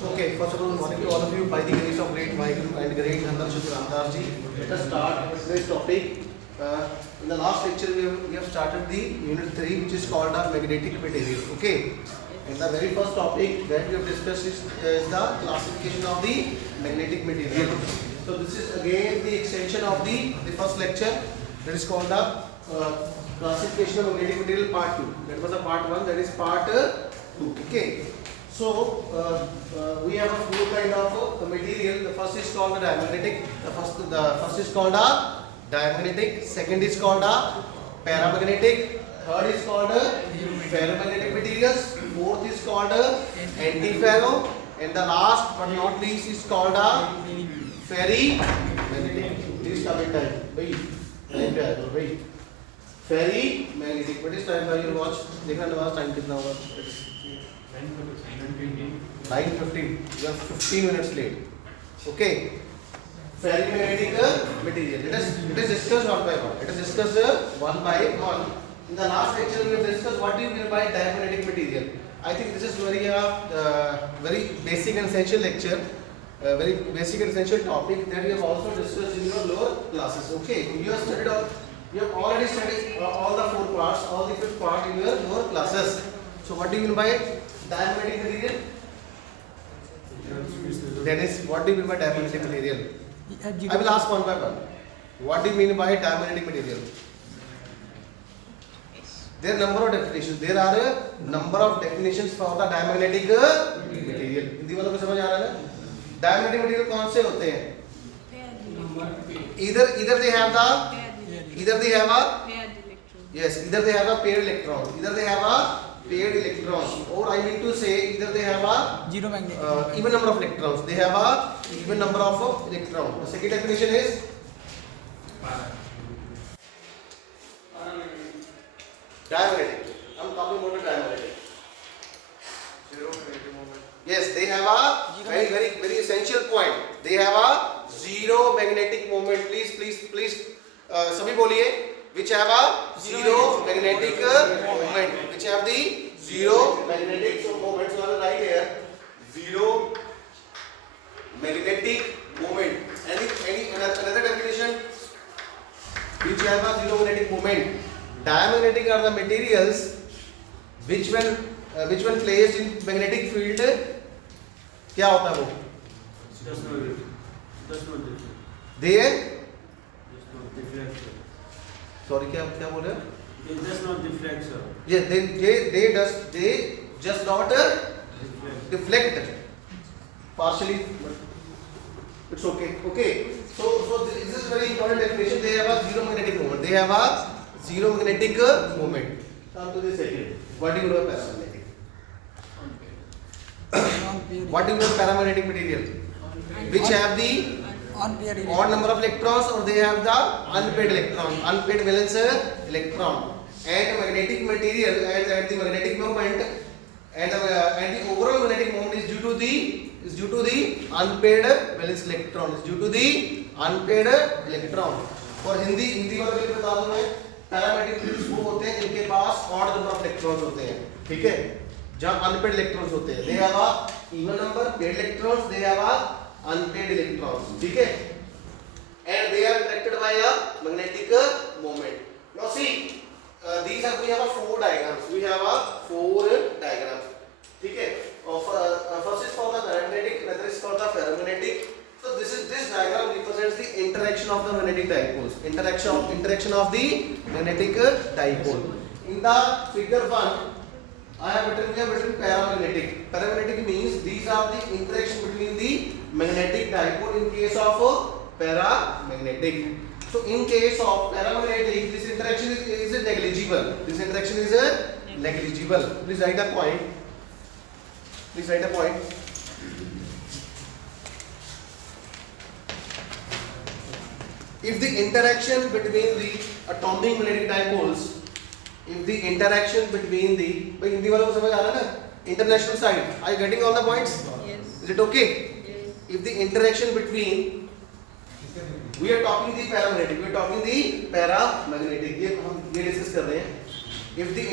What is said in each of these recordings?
Okay, first of all, good morning to all of you. By the grace of great Vaheguru and great Dhantar Shri Ramdas ji, let us start with today's topic. In the last lecture, we have started the unit 3, which is called the magnetic material. Okay, and the very first topic that we have discussed is the classification of the magnetic material. So this is again the extension of the first lecture, that is called the classification of magnetic material part 2. That was the part 1, that is part 2. Okay. So we have a few kind of material. The first is called the diamagnetic. The first is called a diamagnetic. Second is called a paramagnetic. Third is called a ferromagnetic materials. Fourth is called a antiferro, and the last but not least is called a ferrimagnetic. Please come in time. Wait. Wait. Ferrimagnetic. What is time by your watch? देखना Nawaz time कितना होगा? 9:15. You are 15 minutes late. Okay. Ferrimagnetic material. Let us discuss one by one. Let us discuss one by one. In the last lecture, we have discussed what do you mean by diamagnetic material. I think this is very basic and essential lecture. Very basic and essential topic that we have also discussed in your lower classes. Okay. You have already studied all the 4 parts, all the 5th part in your lower classes. So what do you mean by diamagnetic material? Dennis, what do you mean by diamagnetic material? I will ask one by one. What do you mean by diamagnetic material? There are number of definitions. There are a number of definitions for the diamagnetic material. Hindi वालों को समझ आ रहा है ना? Diamagnetic material कौन से होते हैं? Either they have a paired electron. Either they have a paired electrons, or I mean to say either they have a zero magnetic even number of electrons. They have a even number of electrons. The second definition is diamagnetic. I'm talking about the diamagnetic. Zero magnetic moment. Yes, they have a very essential point. They have a zero magnetic moment. Please, सभी बोलिए. Which have a zero magnetic moment. Which have the zero magnetic moment. So I will write here zero magnetic moment. Any another definition? Which have a zero magnetic moment. Diamagnetic are the materials which when placed in magnetic field क्या होता है वो? Sorry, क्या बोल रहे हैं? They just not deflect, sir. Yes, they just not deflect partially, but it's okay. Okay. So this is very important definition. They have a zero magnetic moment. They have a zero magnetic moment. Come to the second. What do you know paramagnetic? What do you know paramagnetic material? Which have the odd number of electrons, or they have the unpaired electron, unpaired valence electron, and magnetic material and the magnetic moment and the overall magnetic moment is due to the unpaired valence electron. Is due to the unpaired electron. For Hindi वालों के लिए बता दूं मैं, पैरामेग्नेटिक materials वो होते हैं जिनके पास odd number of electrons होते हैं, ठीक है? जहाँ unpaired electrons होते हैं, they have a even number paired electrons, they have a unpaired electrons, ठीक है? And they are attracted by a magnetic moment. Now see, we have 4 diagrams. We have 4 diagrams, ठीक है? First is for the paramagnetic, another is for the ferromagnetic. So this diagram represents the interaction of the magnetic dipoles. Interaction of the magnetic dipole. In the figure 1, I have written paramagnetic. Paramagnetic means these are the interaction between the magnetic dipole in case of paramagnetic. So in case of paramagnetic, this interaction is negligible. This interaction is negligible. Please write a point. If the interaction between the atomic magnetic dipoles, भाई हिंदी वालों को समझ आ रहा है ना? International side. Are you getting all the points? Yes. Is it okay? Yes. If the interaction between, we are talking the paramagnetic. We are talking the paramagnetic. ये हम discuss कर रहे हैं. If the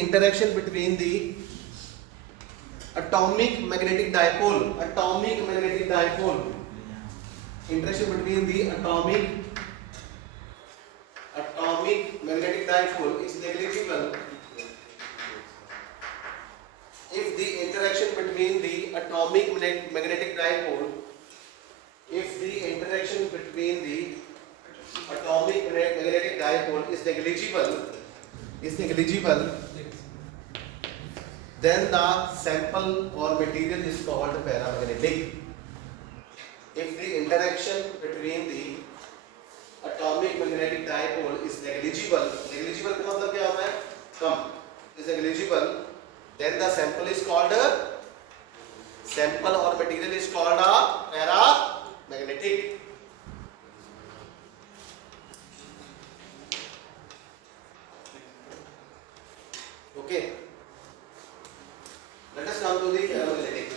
interaction between the atomic magnetic dipole. Atomic magnetic dipole. Interaction between the atomic magnetic dipole is negligible if the interaction between the atomic magnetic dipole, if the interaction between the atomic magnetic dipole is negligible, then the sample or material is called paramagnetic. If the interaction between the atomic magnetic dipole is negligible का मतलब क्या होता है? कम. Is negligible, then the sample is called sample or material is called a paramagnetic. Okay. Let us come to the ferromagnetic.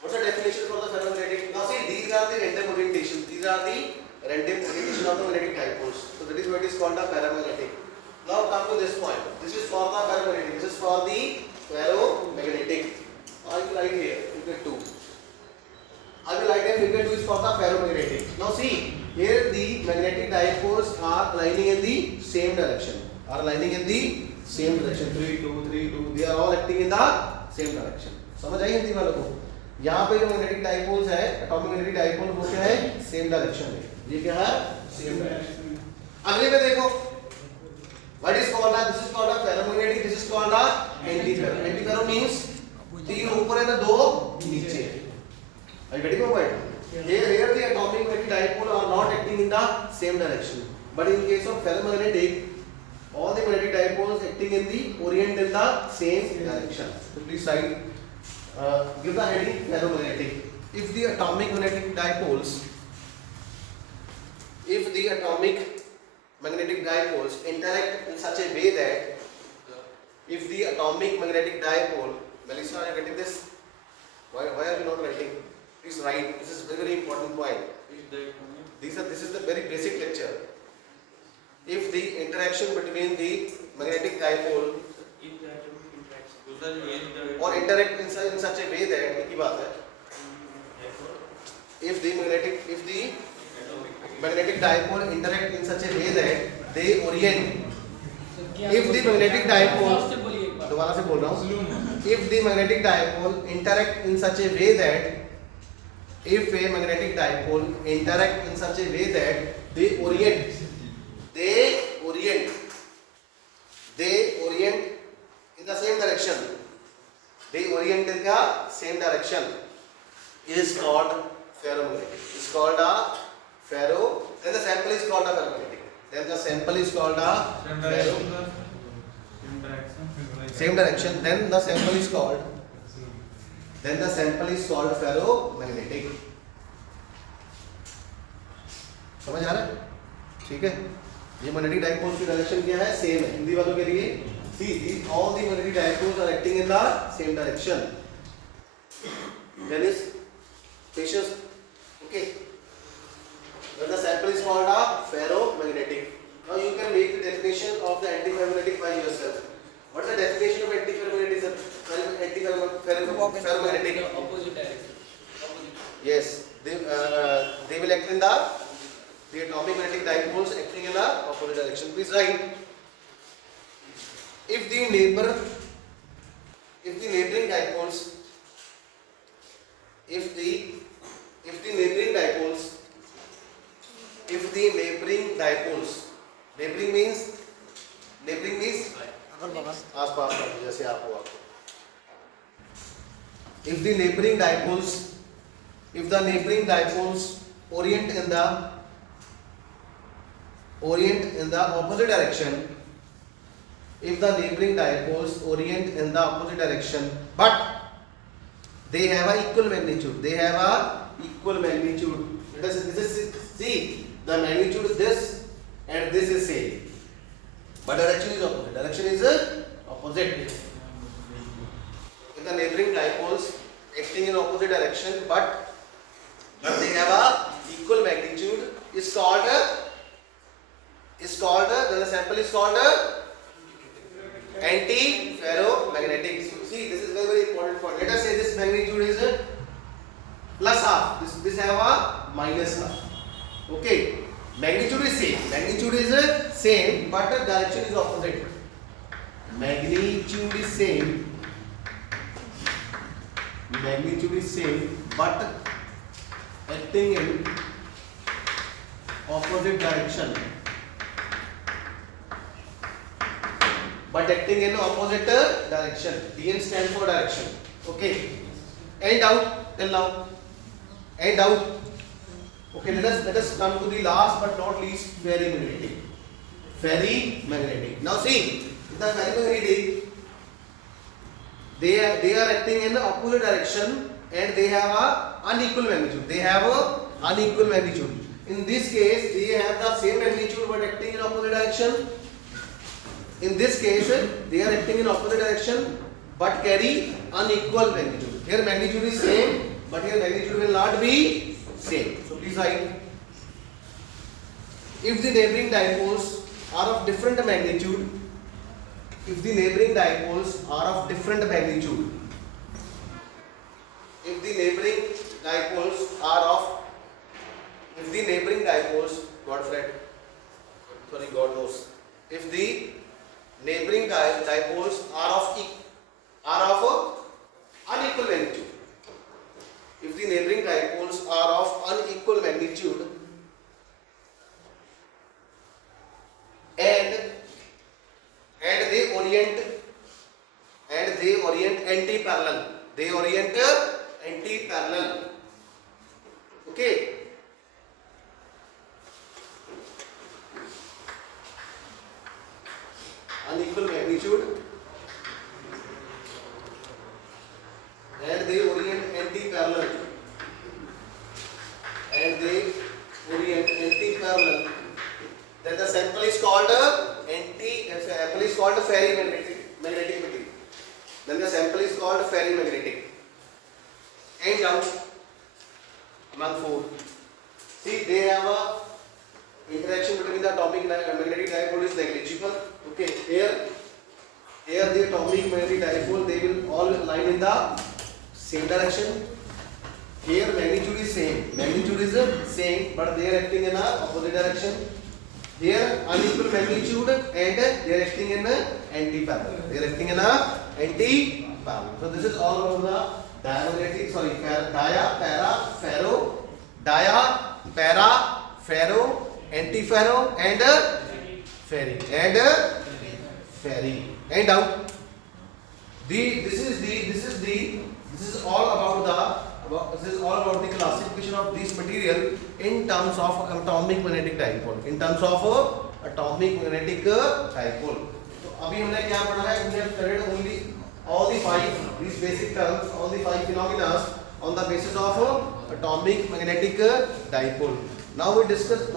What's the definition for the ferromagnetic? Now see, these are the random orientation. These are the random orientation of the magnetic dipoles. So that is what is called a paramagnetic. Now come to this point. This is for the ferromagnetic. This is for the ferromagnetic. I will write here figure 2. I will write here figure 2 is for the ferromagnetic. Now see, here the magnetic dipoles are aligning in the same direction. 3, 2, 3, 2. They are all acting in the same direction. समझ आई हिंदी वालों को? यहाँ पे जो magnetic dipoles है, atomic magnetic dipole वो क्या है? सेम डायरेक्शन में. ये क्या है? Same direction. अगले में देखो. What is called as? This is called a ferromagnetic. This is called a antiferro. Antiferro means 3 ऊपर है तो 2 नीचे. Are you getting my point? Here the atomic magnetic dipole are not acting in the same direction. But in case of ferromagnetic, all the magnetic dipoles acting in the orient in the same direction. So please write. Give the heading ferromagnetic. If the atomic magnetic dipoles interact in such a way that if the atomic magnetic dipole, Melissa, are you getting this? Why are you not writing? Please write. This is very important point. This is the very basic lecture. If the interaction between the magnetic dipole or interact in such a way that एक ही बात है. If the magnetic dipole interact in such a way that they orient. If the magnetic dipole, दोबारा से बोल रहा हूँ. If the magnetic dipole interact in such a way that, if a magnetic dipole interact in such a way that they orient in the same direction. They orient in the same direction. Is called ferromagnetic. Is called a ferro. Then the sample is called a ferromagnetic. Then the sample is called a ferro. Same direction. Then the sample is called. Then the sample is called ferromagnetic. समझ आ रहा है? ठीक है. ये magnetic dipoles की direction क्या है? Same है. हिंदी वालों के लिए see, all the magnetic dipoles are acting in the same direction. Then is patience. Okay. Then the sample is called a ferromagnetic. Now you can make the definition of the antiferromagnetic by yourself. What is the definition of antiferromagnetic? Ferromagnetic. Opposite direction. Yes, they will act in the atomic magnetic dipoles acting in the opposite direction. Please write. If the neighboring dipoles, if the neighboring neighboring means आस-पास का, जैसे आप हो. If the neighboring dipoles orient in the opposite direction. If the neighboring dipoles orient in the opposite direction, but they have a equal magnitude. This is see, the magnitude is this and this is same, but direction is opposite. If the neighboring dipoles acting in opposite direction, but they have a equal magnitude, is called then the sample is called anti-ferromagnetic. So see, this is very very important point. Let us say this magnitude is plus half. This have a minus half. Okay. Magnitude is same. Magnitude is same, but the direction is opposite. Magnitude is same. Magnitude is same, but acting in opposite direction. But acting in opposite direction. DN stands for direction. Okay. Any doubt till now? Any doubt? Okay. Let us come to the last but not least, ferrimagnetic. Ferrimagnetic. Now see, the ferrimagnetic, they are acting in the opposite direction and they have a unequal magnitude. They have a unequal magnitude. In this case, they have the same magnitude but acting in opposite direction. In this case, they are acting in opposite direction but carry unequal magnitude. Here magnitude is same, but here magnitude will not be same. So please write. If the neighboring dipoles are of different magnitude, if the neighboring dipoles are of different magnitude, if the neighboring dipoles are of, if the neighboring dipoles, God knows, if the neighboring dipoles are of unequal magnitude, if the neighboring dipoles are of unequal magnitude and they orient anti-parallel, okay. Unequal magnitude and they orient anti-parallel, then the sample is called ferrimagnetic material. Then the sample is called ferrimagnetic. And doubt among four. See, they have a interaction between the atomic magnetic dipole is negligible. Okay, here the atomic magnetic dipole, they will all align in the same direction. Here magnitude is same, but they are acting in a opposite direction. Here unequal magnitude and they are acting in a anti-parallel. So this is all about the diamagnetic, ferro, anti-ferro and ferri. And doubt. This is all about the classification of this material in terms of atomic magnetic dipole. तो अभी हमने क्या पढ़ा है? We have studied only all the these basic terms, all the 5 phenomena on the basis of atomic magnetic dipole. Now we will discuss the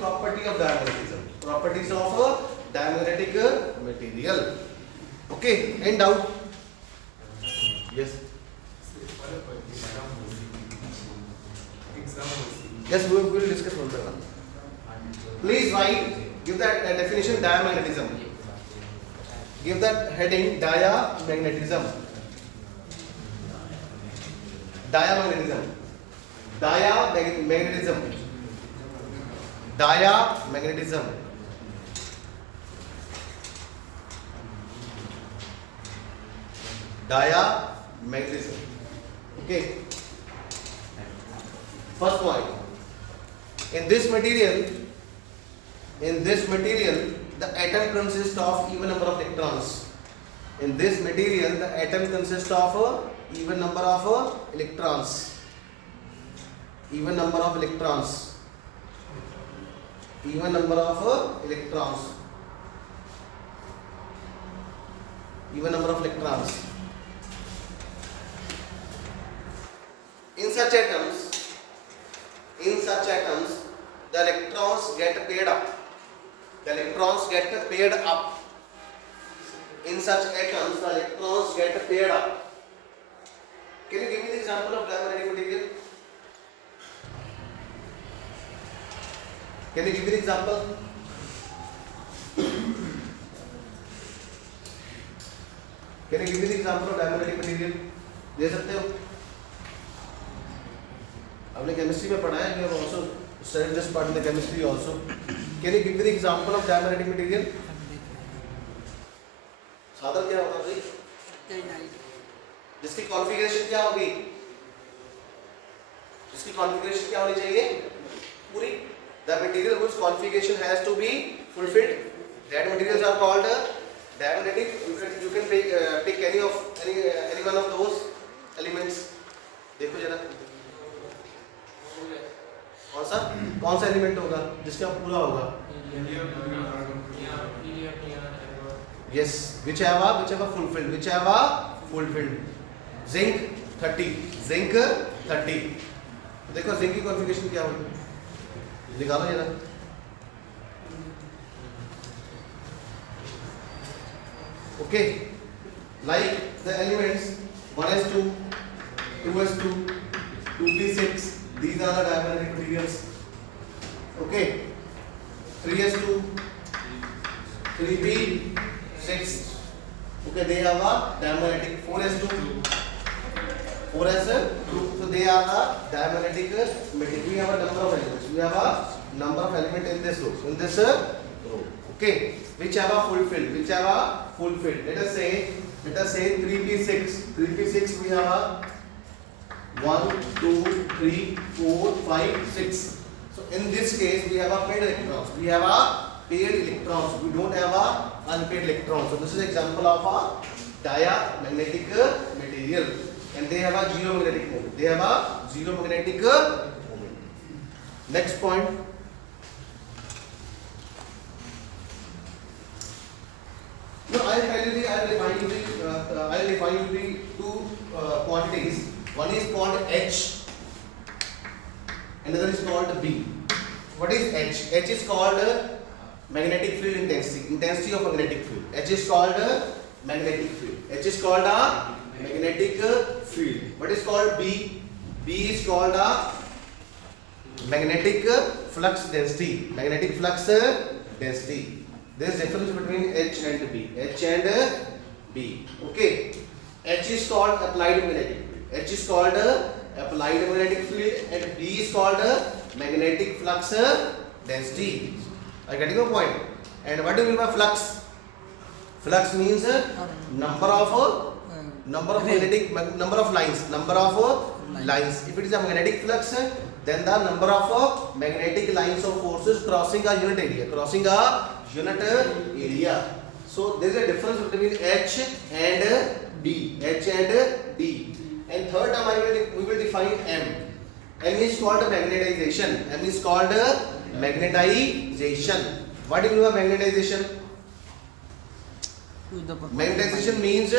property of diamagnetism. Properties of diamagnetic material. Okay, and doubt? Yes. Yes, we will discuss one by one. Please write, give that definition, diamagnetism. Give that heading, diamagnetism. Diamagnetism. Diamagnetism. Diamagnetism. Diamagnetism. Okay. First point. In this material, the atom consists of even number of electrons. In this material, the atom consists of even number of electrons. Even number of electrons. Even number of electrons. Even number of electrons. In such atoms, the electrons get paired up. In such atoms, the electrons get paired up. Can you give me the example of diamagnetic material? Can you give me the example? Can you give me the example of diamagnetic material? दे सकते हो? आपने chemistry में पढ़ा है, you have also studied this part in the chemistry also. Can you give me the example of diamagnetic material? साधन क्या होगा भाई? जिसकी कॉन्फ़िगरेशन क्या होगी? जिसकी कॉन्फ़िगरेशन क्या होनी चाहिए? पूरी. The material whose configuration has to be fulfilled. That materials are called diamagnetic. You can pick any one of those elements. देखो जरा. कौन सा एलिमेंट होगा जिसका पूरा होगा? Yes, whichever fulfilled. Zinc 30. देखो जिंक की कॉन्फ़िगरेशन क्या होगी? निकालो जरा. Okay, like the elements 1s2, 2s2, 2p6, these are the diamagnetic materials. Okay, 3s2, 3p6, okay, they have a diamagnetic. 4s2, 4s2, so they are the diamagnetic material. We have a number of elements. We have a number of elements in this row. Okay, whichever fulfilled. Let us say 3p6. 3p6 we have a 1, 2, 3, 4, 5, 6. So in this case we have a paired electrons. We don't have a unpaired electrons. So this is example of a diamagnetic material. And they have a zero magnetic moment. Next point. Now I will define you the two quantities. One is called H, another is called B. What is H? H is called magnetic field intensity of magnetic field. H is called magnetic field. H is called a magnetic field. What is called B? B is called a magnetic flux density. There is difference between H and B. Okay. H is called applied magnetic field. And B is called magnetic flux density. Are you getting the point? And what do you mean by flux? Flux means number of lines. If it is a magnetic flux, then the number of magnetic lines of forces crossing a unit area. So there is a difference between H and D. And third term we will define M. M is called magnetization. What do you mean by magnetization? Magnetization means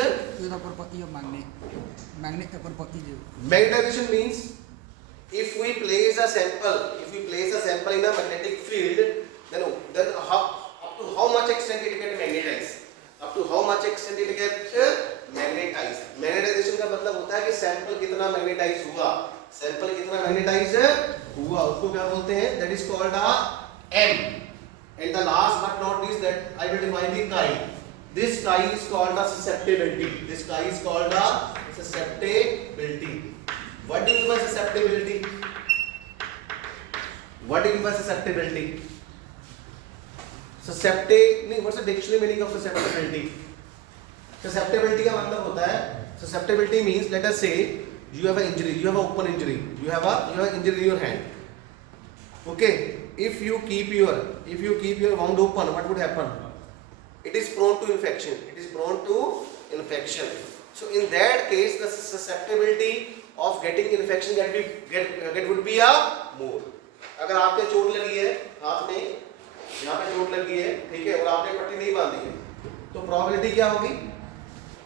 if we place a sample in a magnetic field, then up to how much extent it get magnetized. Magnetization का मतलब होता है कि sample कितना magnetize हुआ, उसको क्या बोलते हैं? That is called a M. And the last but not least, that I will define the chi. This chi is called a susceptibility. What do you mean by susceptibility? What's the dictionary meaning of susceptibility? Susceptibility का मतलब होता है, susceptibility means, let us say you have an injury, you have an open injury, you have an injury in your hand. Okay, if you keep your wound open, what would happen? It is prone to infection. So in that case, the susceptibility of getting infection get would be a more. अगर आपके चोट लगी है हाथ में, यहाँ पे चोट लगी है, ठीक है, और आपने पट्टी नहीं बांधी है, तो प्रोबेबिलिटी क्या होगी?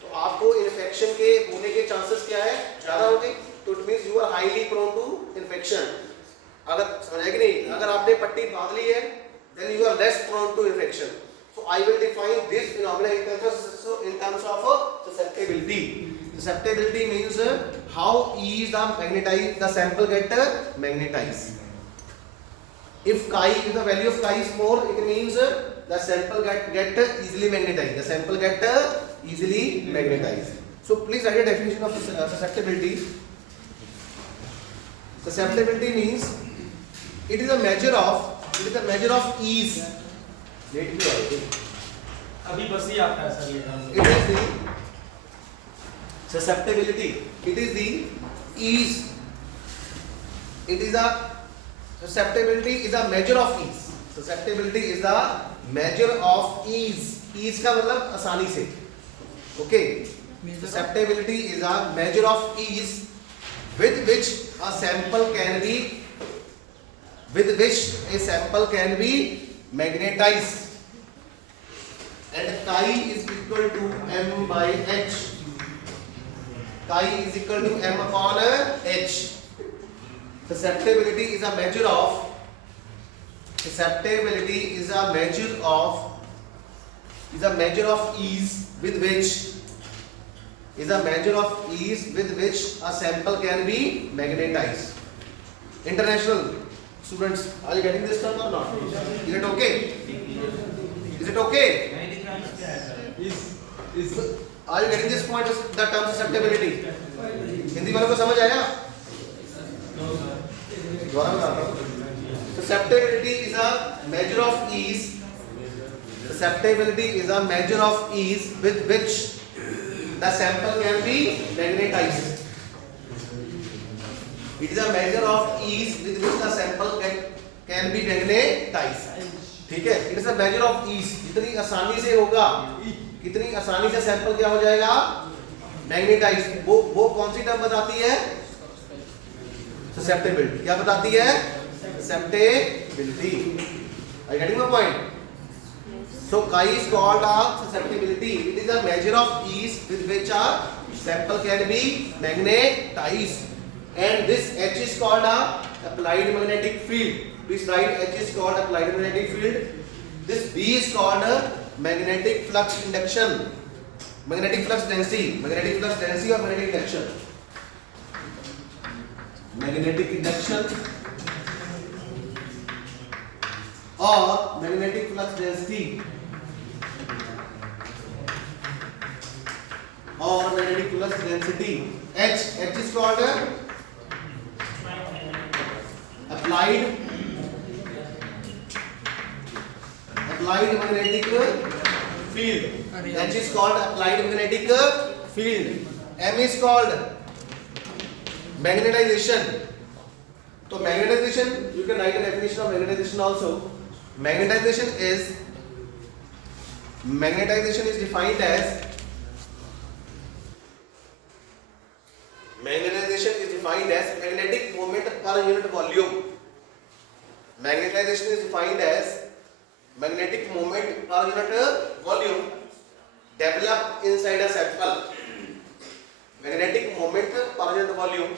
तो आपको इन्फेक्शन के होने के चांसेस क्या है? ज़्यादा होंगे. तो it means you are highly prone to infection. अगर समझे कि नहीं, अगर आपने पट्टी बांध ली है, then you are less prone to infection. So I will define this phenomena in terms of susceptibility. Susceptibility means how easy the sample get magnetized. If the value of chi is more, it means the sample get easily magnetized. easily magnetized. So please write a definition of susceptibility. Susceptibility means it is a measure of ease. अभी बस ही आता है sir ये It is the susceptibility. It is the ease. It is a susceptibility is a measure of ease. Susceptibility is the measure of ease. Ease का मतलब आसानी से. Okay. Susceptibility is a measure of ease with which a sample can be magnetized. And chi is equal to m by h. Chi is equal to m upon h. Susceptibility is a measure of ease with which a sample can be magnetized. International students, are you getting this term or not? Is it okay? Is it okay? Are you getting this point? The term susceptibility. Hindi वालों को समझ आया? दोबारा बताता हूँ. Susceptibility is a measure of ease. Susceptibility is a measure of ease with which the sample can be magnetized. It is a measure of ease with which the sample can be magnetized. ठीक है? It is a measure of ease. जितनी आसानी से होगा, कितनी आसानी से sample क्या हो जाएगा? मैग्नेटाइज. वो कौन सी टर्म बताती है? Susceptibility. क्या बताती है? Susceptibility. Are you getting my point? So chi is called a susceptibility. It is a measure of ease with which a sample can be magnetized. And this H is called a applied magnetic field. Please write H is called applied magnetic field. This B is called a magnetic flux induction. Magnetic flux density. Magnetic flux density or magnetic induction. Magnetic induction or magnetic flux density. Or magnetic flux density. H is called applied magnetic field. H is called applied magnetic field. M is called magnetization. So magnetization, you can write a definition of magnetization also. Magnetization is defined as magnetic moment per unit volume. Magnetization is defined as magnetic moment per unit volume developed inside a sample. Magnetic moment per unit volume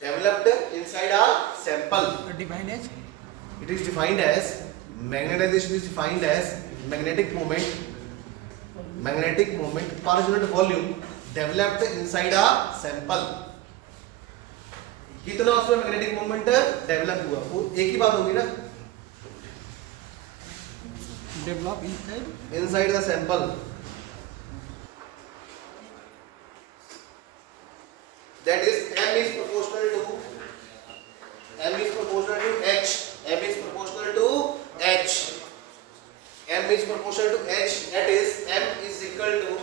developed inside a sample. It is defined as magnetization is defined as magnetic moment per unit volume developed inside a sample. कितना उसमें magnetic moment develop हुआ? वो एक ही बात होगी ना? Develop inside the sample. That is M is proportional to H. M is proportional to H. That is M is equal to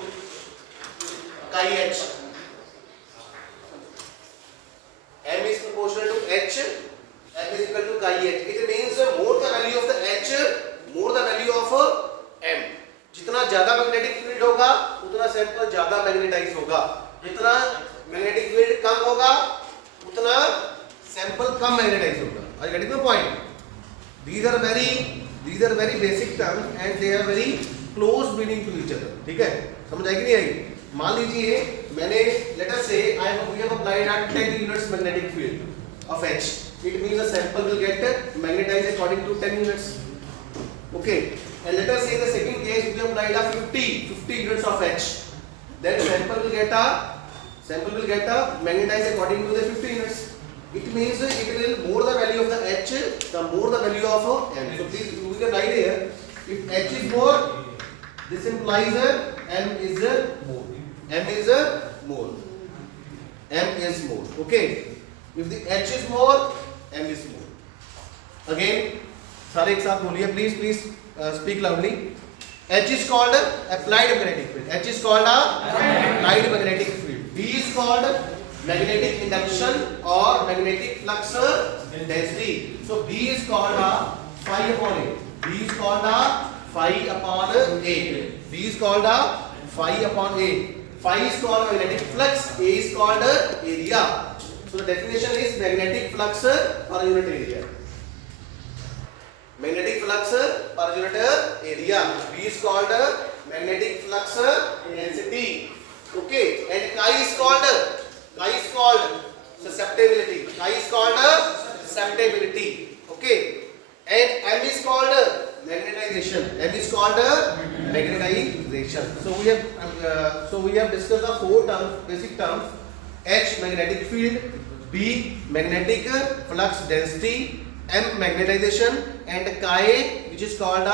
chi H. M is proportional to H. M is equal to chi H. It means more the value of the H, more the value of M. जितना ज्यादा magnetic field होगा उतना sample ज्यादा magnetise होगा. जितना magnetic field कम होगा उतना sample कम magnetise होगा. Are you getting the point? These are very basic terms and they are very close meaning to each other. ठीक है? समझ आई कि नहीं आई? मान लीजिए मैंने let us say we have applied a 10 units magnetic field of H. It means the sample will get magnetized according to 10 units. Okay. And let us say in the second case we have applied a 50 units of H. Then sample will get a magnetized according to the 50 units. It means it will more the value of the H, the more the value of M. So please we can write here if H is more, this implies M is more. M is more. M is more. Okay. If the H is more, M is more. Again, सारे एक साथ बोलिए please speak loudly. H is called applied magnetic field. H is called applied magnetic field. B is called magnetic induction or magnetic flux density. So B is called phi upon A. B is called phi upon A. B is called phi upon A. Phi is called magnetic flux. A is called area. So the definition is magnetic flux per unit area. Magnetic flux per unit area. B is called magnetic flux density. Okay. And chi is called susceptibility. Chi is called susceptibility. Okay. And M is called magnetization. M is called magnetization. So we have discussed the four terms, basic terms. H magnetic field, B magnetic flux density, M magnetization, and chi which is called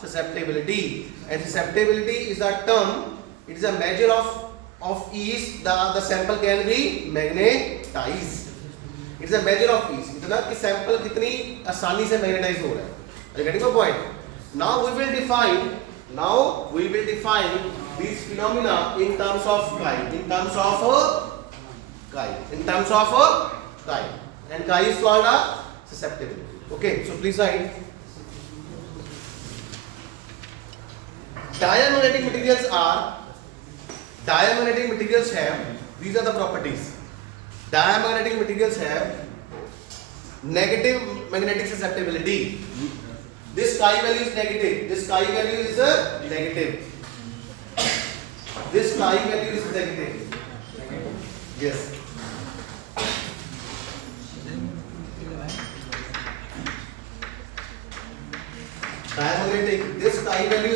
susceptibility. And susceptibility is a term. It is a measure of ease the sample can be magnetized. It is a measure of ease. इतना कि sample कितनी आसानी से magnetize हो रहा है. Are you getting my point? Now we will define these phenomena in terms of chi. And chi is called susceptibility. Okay, so please write. Diamagnetic materials have, these are the properties. Diamagnetic materials have negative magnetic susceptibility. This chi value is negative. This chi value is negative. This chi value is negative. Yes. Diamagnetic. This chi value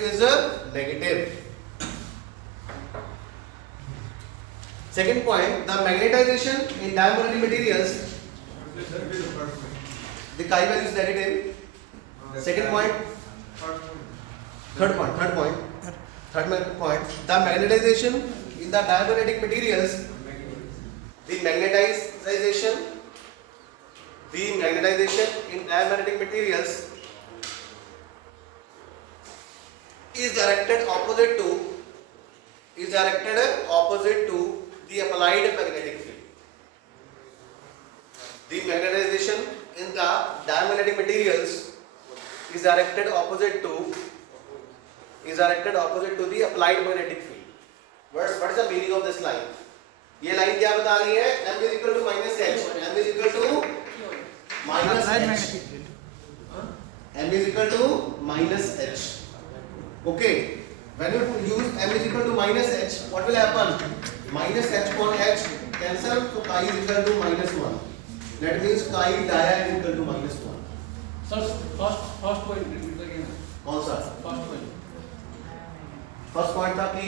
is negative. Second point, the magnetization in diamagnetic materials, the chi value is negative. Second point. Third point, the magnetization in the diamagnetic materials, the magnetization in diamagnetic materials is directed opposite to the applied magnetic field. The magnetization in the diamagnetic materials is directed opposite to the applied magnetic field. What is the meaning of this line? ये line क्या बता रही है? M is equal to minus H. M is equal to minus H. M is equal to minus H. Okay. When you use M is equal to minus H, what will happen? Minus H upon H cancel, so chi is equal to minus 1. That means chi dia is equal to minus 1. Sir first point repeat करिए ना. कौन सा? First point था कि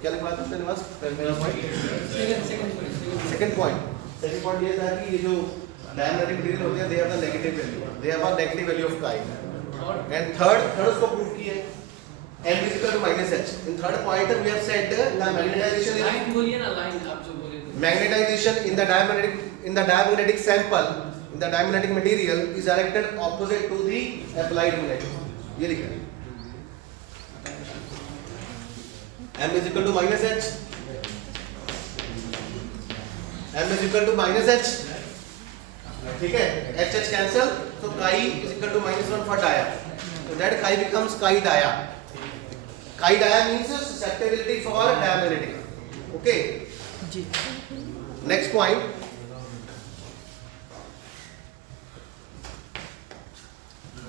क्या लिखा था उसने बस पहला पॉइंट. सेकंड पॉइंट ये था कि ये जो डायमैग्नेटिक मटेरियल होते हैं they have the negative value of chi. And third उसको प्रूव किया है. M is equal to minus H. In third point we have said the magnetization is line बोलिए ना, लाइन आप जो बोले थे. magnetization in the diamagnetic sample in the diamagnetic material is directed opposite to the applied magnetic. ये लिखा है. M is equal to minus H. M is equal to minus H. ठीक है. H cancel. So chi is equal to minus 1 for dia. So that chi becomes chi dia. Chi dia means susceptibility for diamagnetic. Okay. Next point.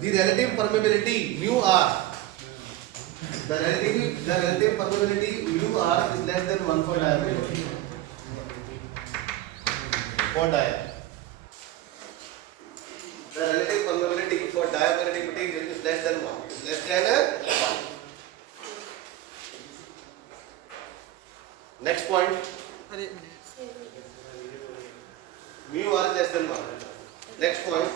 The relative permeability mu r. The relative permeability mu r is less than 1 for diamagnetic. For dia. The relative permeability for diamagnetic material is less than 1. Less than 1. Next point. Mu r is less than 1. Next point.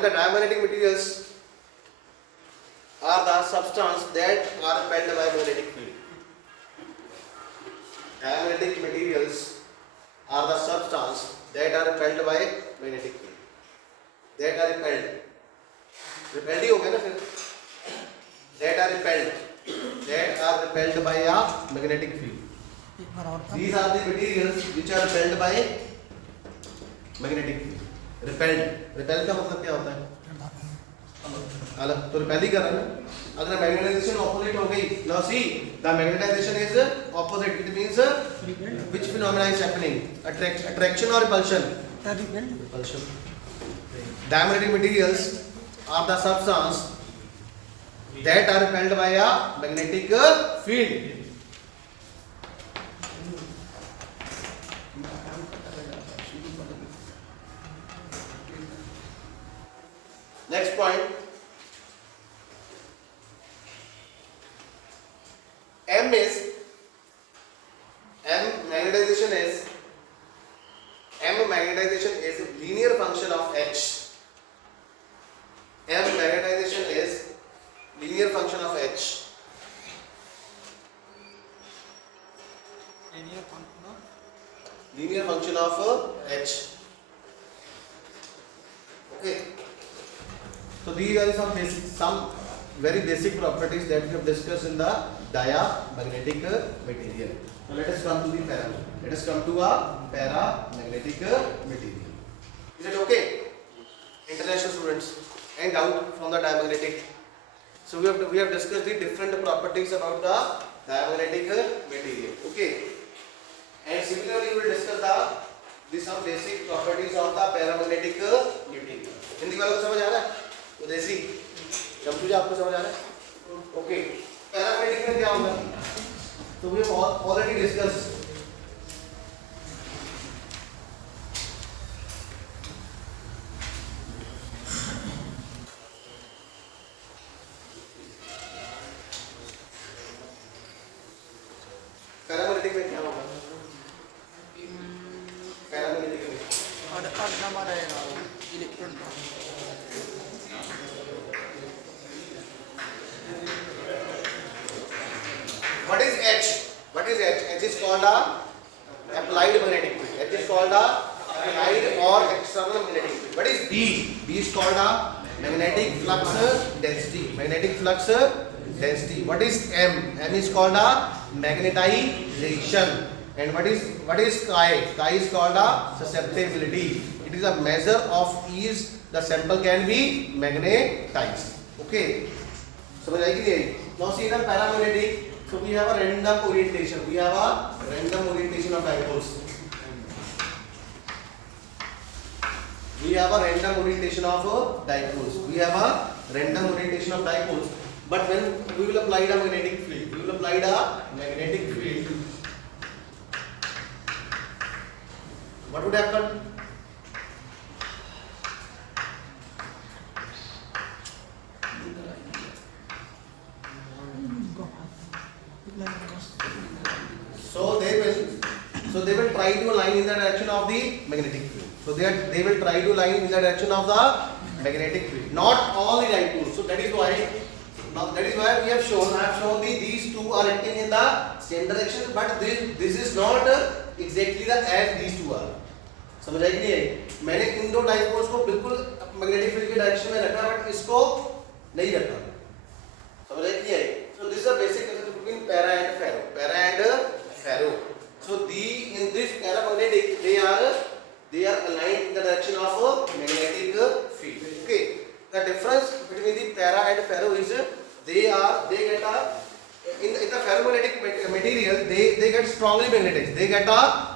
and the diamagnetic materials are the substance that are repelled by magnetic field. Diamagnetic materials are the substance that are repelled by magnetic field. That are repelled. Repelled ही हो गया ना फिर. That are repelled. That are repelled by a magnetic field. These are the materials which are repelled by magnetic field. Repelled. Repelled का मतलब क्या होता है? अलग. तो repel ही कर रहा है ना. अगर magnetization opposite हो गई, now see the magnetization is opposite. It means which phenomena is happening? Attraction or repulsion? Repulsion. Diamagnetic materials are the substance that are repelled by a magnetic field. Next point. Magnetization is linear function of H. Magnetization is linear function of H. Linear function of H. Okay. So these are some very basic properties that we have discussed in the diamagnetic material. So let us come to the paramagnetic. Let us come to a paramagnetic material. Is it okay? International students, any doubt from the diamagnetic? So we have discussed the different properties about the diamagnetic material. Okay. And similarly we will discuss the some basic properties of the paramagnetic material. Hindi वालों को समझ आ रहा है? उदेसी चमचूजा आपको समझ आ रहा है? Okay. Paramagnetic में क्या होगा? तो we have already discussed. Paramagnetic में क्या होगा? पैरामैग्नेटिक में नंबर रहेगा इलेक्ट्रॉन का. What is H? What is H? H is called a applied magnetic field. H is called a applied or external magnetic field. What is B? B is called a magnetic flux density. Magnetic flux density. What is M? M is called a magnetization. And what is chi? Chi is called a susceptibility. It is a measure of ease the sample can be magnetized. Okay. समझ आई कि नहीं? Now see the paramagnetic. So we have a random orientation. We have a random orientation of dipoles. We have a random orientation of dipoles. We have a random orientation of dipoles. But when we will apply the magnetic field, we will apply the magnetic field. What would happen? So they will try to align in the direction of the magnetic field. So they will try to align in the direction of the magnetic field. Not all the dipoles. So that is why we have shown. I have shown these two are acting in the same direction, but this is not exactly the as these two are. समझ आई कि नहीं? मैंने इन दो dipoles को बिल्कुल magnetic field के direction में रखा, बट इसको नहीं रखा. समझ आई कि नहीं? So this is a basic difference between para and ferro. Para and ferro. So in this paramagnetic they are aligned in the direction of magnetic field. Okay. The difference between the para and ferro is they get in the ferromagnetic material they get strongly magnetized. They get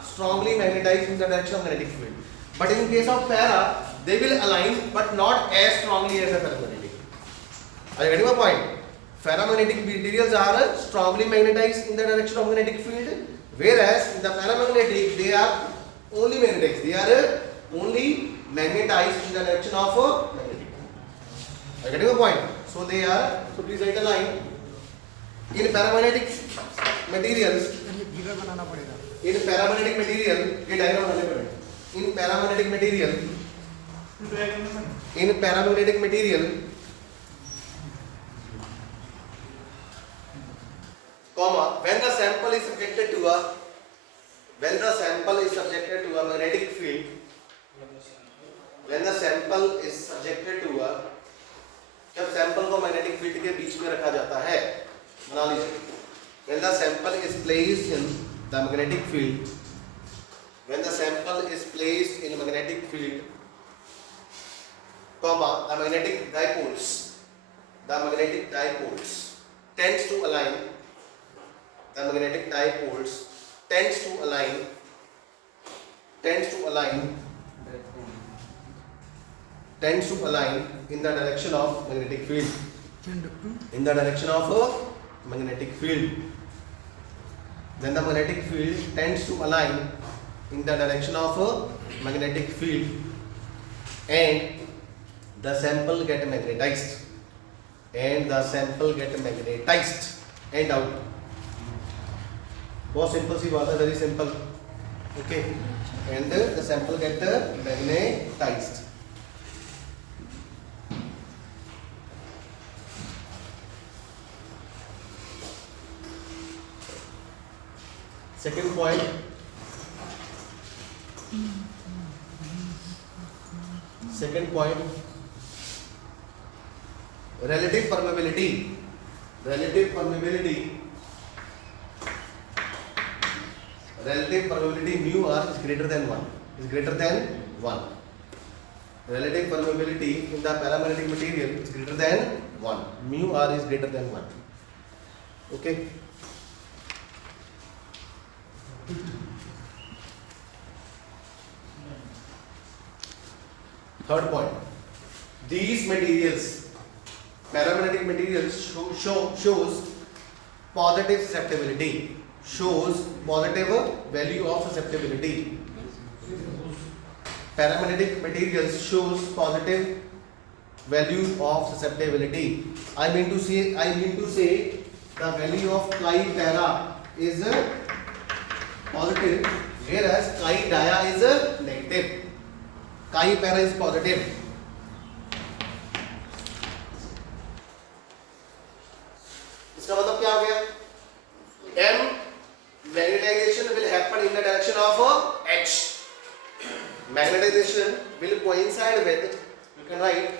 strongly magnetized in the direction of magnetic field. But in case of para, they will align but not as strongly as a ferromagnetic. Are you getting my point? Ferromagnetic materials are strongly magnetized in the direction of magnetic field, whereas in the paramagnetic they are only magnetized. They are only magnetized in the direction of magnetic. Are you getting my point? So they are. So please write a line. In paramagnetic materials, figure बनाना पड़ेगा. in paramagnetic material, ये diagram बनाने पड़ेगा. In paramagnetic material, in paramagnetic material, comma, when the sample is subjected to a magnetic field, जब sample को magnetic field के बीच में रखा जाता है, बना लीजिए, when the sample is placed in the magnetic field, comma, the magnetic dipoles tends to align in the direction of magnetic field. Then the magnetic field tends to align in the direction of magnetic field, and the sample get magnetized and out. बहुत simple सी बात है, very simple. Okay, and the sample get magnetized. Second point, relative permeability. Relative permeability mu r is greater than 1. Relative permeability in the paramagnetic material is greater than 1. Mu r is greater than 1. Okay. Third point, these materials, paramagnetic materials, shows positive susceptibility, shows positive value of susceptibility. Paramagnetic materials shows positive value of susceptibility. I mean to say the value of chi para is positive, whereas chi dia is negative. Chi para is positive. इसका मतलब क्या हो गया? M magnetization will happen in the direction of H. Magnetization will coincide with, you can write,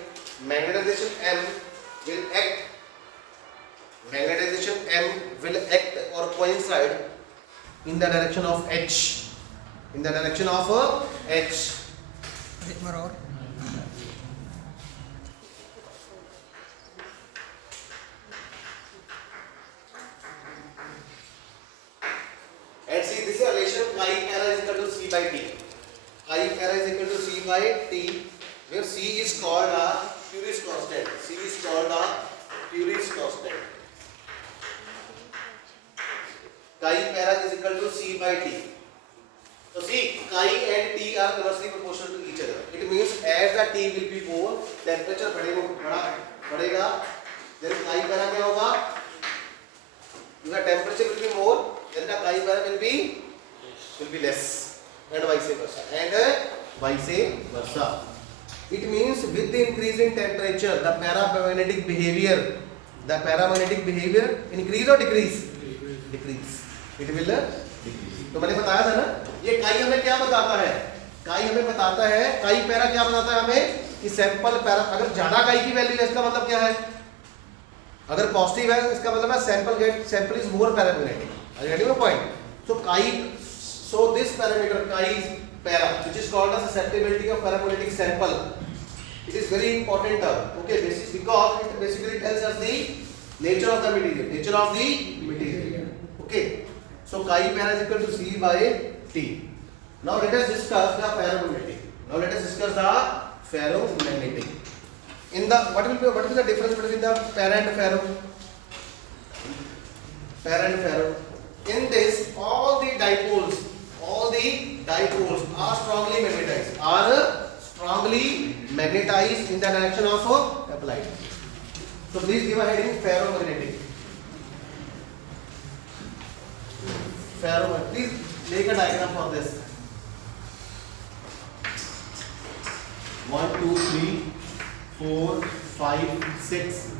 magnetization M will act or coincide in the direction of H. एक बार और. And see, this is a relation chi para is equal to C by T. Chi para is equal to C by T, where C is called a Curie's constant. Chi para is equal to C by T. So see, chi and T are inversely proportional to each other. It means as the T will be more, temperature बढ़ेगा. Then chi para क्या होगा? The temperature will be more, then the chi para will be less, and vice versa. It means with the increase in temperature, the paramagnetic behavior increase or decrease? Decrease. It will decrease. तो मैंने बताया था ना, ये chi हमें क्या बताता है? chi para क्या बताता है हमें कि सैंपल पैरा, अगर ज्यादा chi की वैल्यू है इसका मतलब क्या है? अगर पॉजिटिव है इसका मतलब है sample is more paramagnetic. Are you getting my point? So this parameter chi para, which is called as susceptibility of paramagnetic sample, it is very important term. Okay, this is because it basically tells us the nature of the material. Okay, so chi para is equal to C by T. Now let us discuss the ferromagnetic. In the what is the difference between the para and ferro? In this, all the dipoles are strongly magnetized in the direction of applied. So please give a heading ferromagnetic. Please make a diagram for this. 1, 2, 3. 4, 5, 6,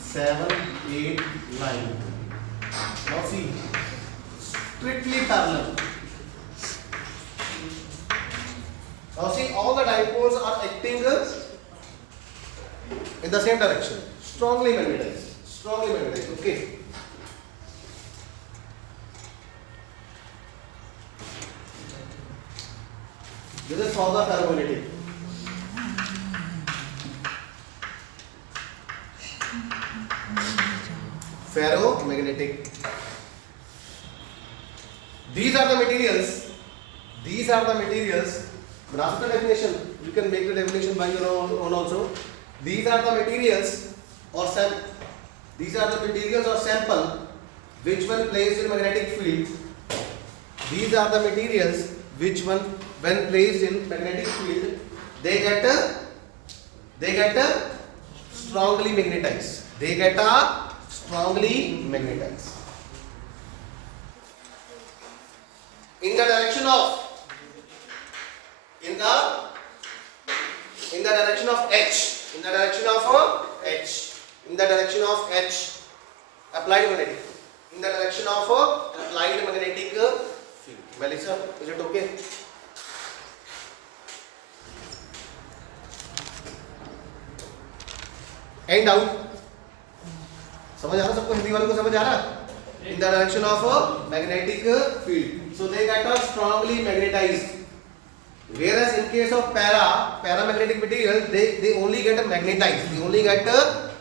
7, 8, 9. Now see, strictly parallel. Now see, all the dipoles are acting in the same direction. Strongly magnetized. Strongly magnetized. Okay. This is for the ferromagnetic. Ferromagnetic. These are the materials. These are the materials. Grasp the definition. You can make the definition by your own also. These are the materials or These are the materials or sample which one placed in magnetic field. These are the materials which one when placed in magnetic field they get strongly magnetized. They get strongly magnetized. In the direction of H. In the direction of H. In the direction of H. Applied magnetic. In the direction of applied magnetic field. Melissa, is it okay? End out. समझ आ रहा सबको? हिंदी वालों को समझ आ रहा? In the direction of magnetic field. So they get strongly magnetized. Whereas in case of paramagnetic material, they only get magnetized. They only get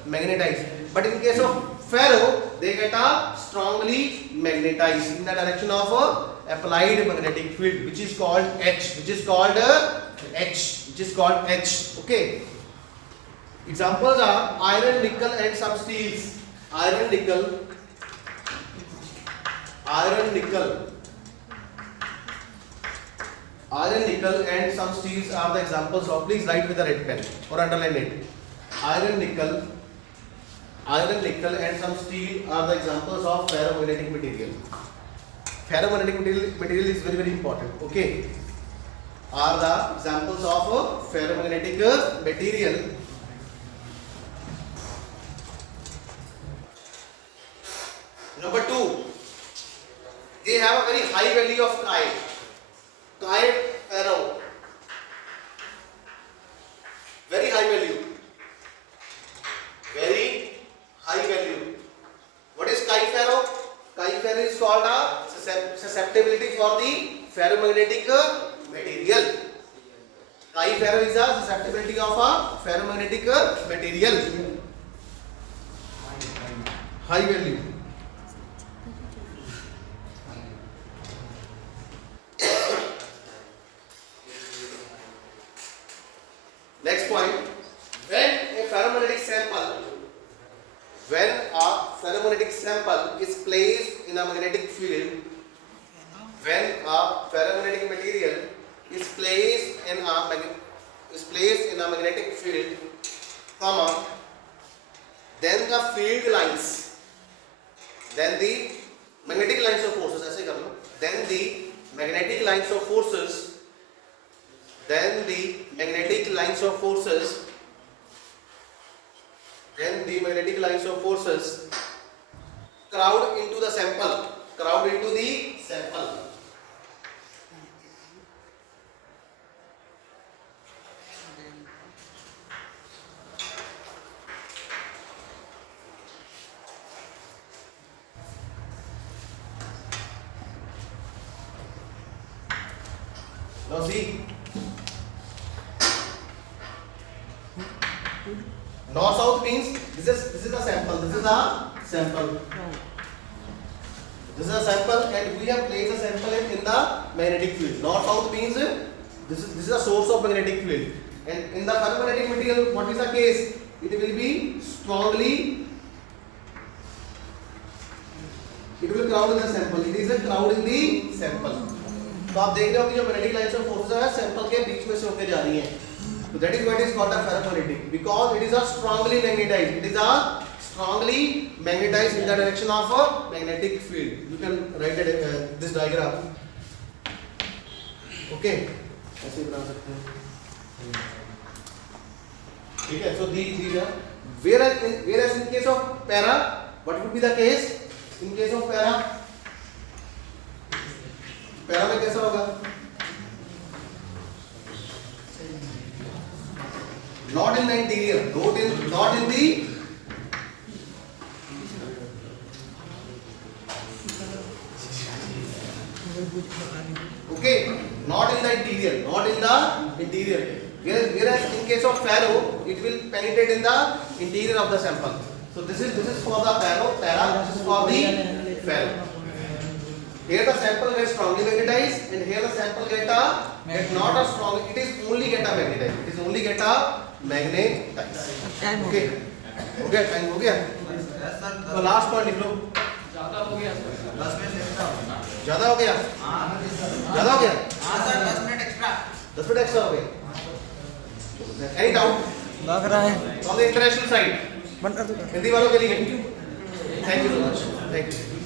magnetized. But in case of ferro, they get strongly magnetized in the direction of applied magnetic field, which is called H. Which is called H. Which is called H. Okay. Examples are iron, nickel, and some steels. Iron, nickel. Iron, nickel. Iron, nickel, and some steels are the examples of. Please write with a red pen or underline it. Iron, nickel, and some steel are the examples of ferromagnetic material. Ferromagnetic material is very important. Okay, are the examples of ferromagnetic material. Number 2, they have a very high value of Chi ferro. Very high value. Very high value. What is Chi ferro? Chi ferro is called a susceptibility for the ferromagnetic material. Chi ferro is a susceptibility of a ferromagnetic material. High value. Next point, when a ferromagnetic sample is placed in a magnetic field, when a ferromagnetic material is placed in a magnetic field, then the field lines, then the magnetic lines of forces, ऐसे कर लो, then the magnetic lines of forces crowd into the sample. Now see, north south means this is a sample. This is a sample. This is a sample, and we have placed a sample in the magnetic field. North south means this is a source of magnetic field. And in the ferromagnetic material, what is the case? It will be strongly. It will crowd in the sample. It is a crowd in the sample. तो आप देख रहे हो कि जो magnetic lines of forces है sample के बीच में से होकर जा रही हैं. So that is why it is called a ferromagnetic, because it is a strongly magnetized. It is a strongly magnetized in the direction of a magnetic field. You can write this diagram. Okay, ऐसे बना सकते हैं. ठीक है, so these are whereas in case of para, what would be the case? In case of para में कैसा होगा? Not in the interior, not in the okay, not in the interior. Whereas in case of Pharaoh, it will penetrate in the interior of the sample. So this is for the para, this is for the Pharaoh. Here the sample gets strongly magnetized, and here the sample get not a strong. It is only get a magnetized. It is only get a magnetized. Okay, okay, time हो गया. तो last point लिख लो. ज़्यादा हो गया sir. ज़्यादा हो गया? ज़्यादा हो गया? 10 मिनट एक्स्ट्रा. 10 मिनट एक्स्ट्रा हो गए. Any doubt? लग रहा है. On the international side. बंद कर दो. हिंदी वालों के लिए. Thank you so much. Thank you.